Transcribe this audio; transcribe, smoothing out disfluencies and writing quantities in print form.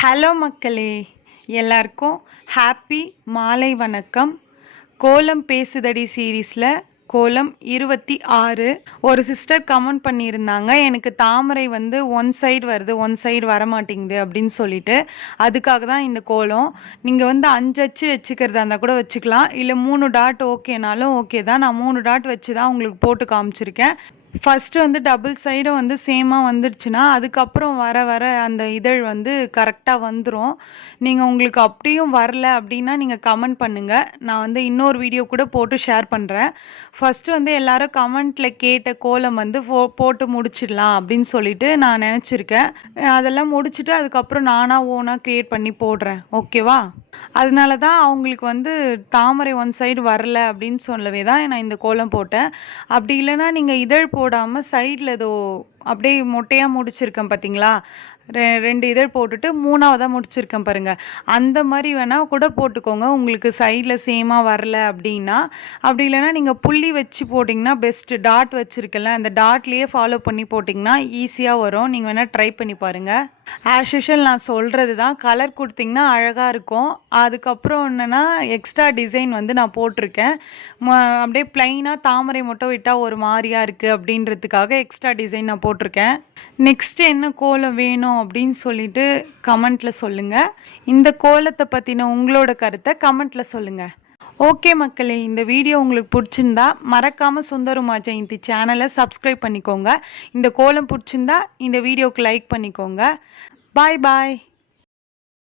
Hello மக்களே, எல்லாருக்கும் happy மாலை வணக்கம். கோலம் பேசுதடி சீரீஸில் கோலம் 26. ஒரு சிஸ்டர் கமெண்ட் பண்ணியிருந்தாங்க, எனக்கு தாமரை வந்து ஒன் சைடு வருது, ஒன் சைடு வரமாட்டேங்குது அப்படின்னு சொல்லிட்டு. அதுக்காக தான் இந்த கோலம். நீங்கள் வந்து 5 அச்சு வச்சுக்கிறதா இருந்தால் கூட வச்சுக்கலாம், இல்லை 3 டாட் ஓகேனாலும் ஓகே தான். நான் 3 டாட் வச்சு தான் உங்களுக்கு போட்டு காமிச்சிருக்கேன். ஃபஸ்ட்டு வந்து டபுள் சைடும் வந்து சேமாக வந்துடுச்சுன்னா அதுக்கப்புறம் வர வர அந்த இதழ் வந்து கரெக்டாக வந்துடும். நீங்கள் உங்களுக்கு அப்படியும் வரல அப்படின்னா நீங்கள் கமெண்ட் பண்ணுங்கள், நான் வந்து இன்னொரு வீடியோ கூட போட்டு ஷேர் பண்ணுறேன். ஃபஸ்ட்டு வந்து எல்லாரும் கமெண்ட்டில் கேட்ட கோலம் வந்து போட்டு முடிச்சிடலாம் அப்படின்னு சொல்லிட்டு நான் நினச்சிருக்கேன். அதெல்லாம் முடிச்சுட்டு அதுக்கப்புறம் நானாக ஓனாக க்ரியேட் பண்ணி போடுறேன், ஓகேவா? அதனால தான் அவங்களுக்கு வந்து தாமரை ஒன் சைடு வரல அப்படின்னு சொல்லவே தான் நான் இந்த கோலம் போட்டேன். அப்படி இல்லைன்னா நீங்கள் இதழ் போடாமல் சைடில் ஏதோ அப்படியே மொட்டையாக முடிச்சிருக்கேன் பார்த்தீங்களா? 2 இதழ் போட்டுட்டு 3ஆவதாக முடிச்சிருக்கேன் பாருங்கள். அந்த மாதிரி வேணால் கூட போட்டுக்கோங்க, உங்களுக்கு சைடில் சேமாக வரல அப்படின்னா. அப்படி இல்லைன்னா நீங்கள் புள்ளி வச்சு போட்டிங்கன்னா பெஸ்ட்டு. டாட் வச்சுருக்கல, அந்த டாட்லேயே ஃபாலோ பண்ணி போட்டிங்கன்னா ஈஸியாக வரும். நீங்கள் வேணால் ட்ரை பண்ணி பாருங்கள். ஆஸ் யூஷுவல் நான் சொல்கிறது தான், கலர் கொடுத்திங்கன்னா அழகாக இருக்கும். அதுக்கப்புறம் என்னென்னா எக்ஸ்ட்ரா டிசைன் வந்து நான் போட்டிருக்கேன். அப்படியே ப்ளைனாக தாமரை மட்டும் விட்டால் ஒரு மாதிரியாக இருக்குது அப்படின்றதுக்காக எக்ஸ்ட்ரா டிசைன் நான் போட்டிருக்கேன். நெக்ஸ்ட்டு என்ன கோலம் வேணும் அப்படின்னு சொல்லிட்டு கமெண்ட்டில் சொல்லுங்கள். இந்த கோலத்தை பற்றின உங்களோட கருத்தை கமெண்ட்டில் சொல்லுங்கள். ஓகே மக்களே, இந்த வீடியோ உங்களுக்கு பிடிச்சிருந்தா மறக்காமல் சுந்தருமா ஜெயந்தி சேனலை சப்ஸ்கிரைப் பண்ணிக்கோங்க. இந்த கோலம் பிடிச்சிருந்தா இந்த வீடியோவுக்கு லைக் பண்ணிக்கோங்க. பாய் பாய்.